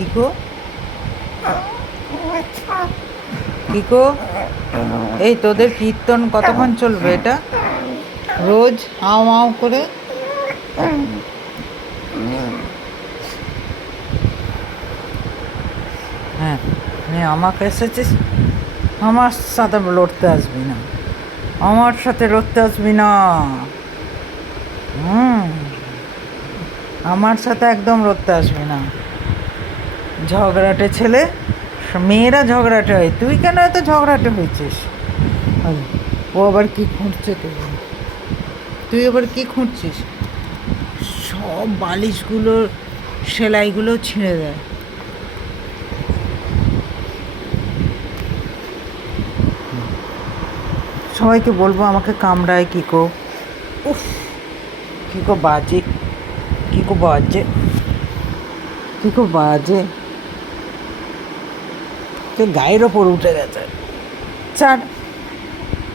Kiko, Kiko, এই তোদের কীর্তন কতক্ষণ চলবে এটা? রোজ হাও হাও করে। হ্যাঁ, আমাকে এসেছিস, আমার সাথে লড়তে আসবি না, আমার সাথে লড়তে আসবি না। হুম, আমার সাথে একদম লড়তে আসবি না। ঝগড়াটে ছেলে, মেয়েরা ঝগড়াটে হয়, তুই কেন এত ঝগড়াটে হয়েছিস? ও আবার কি খুঁড়ছে? তুই আবার কি খুঁড়ছিস? সব বালিশগুলোর সেলাইগুলো ছিঁড়ে দেয়। সবাইকে বলবো আমাকে কামড়ায় কিকো। উফ, কিকো বাজে, কিকো বাজে, কিকো বাজে, তো গায়ের ওপর উঠে গেছে। ছাড়।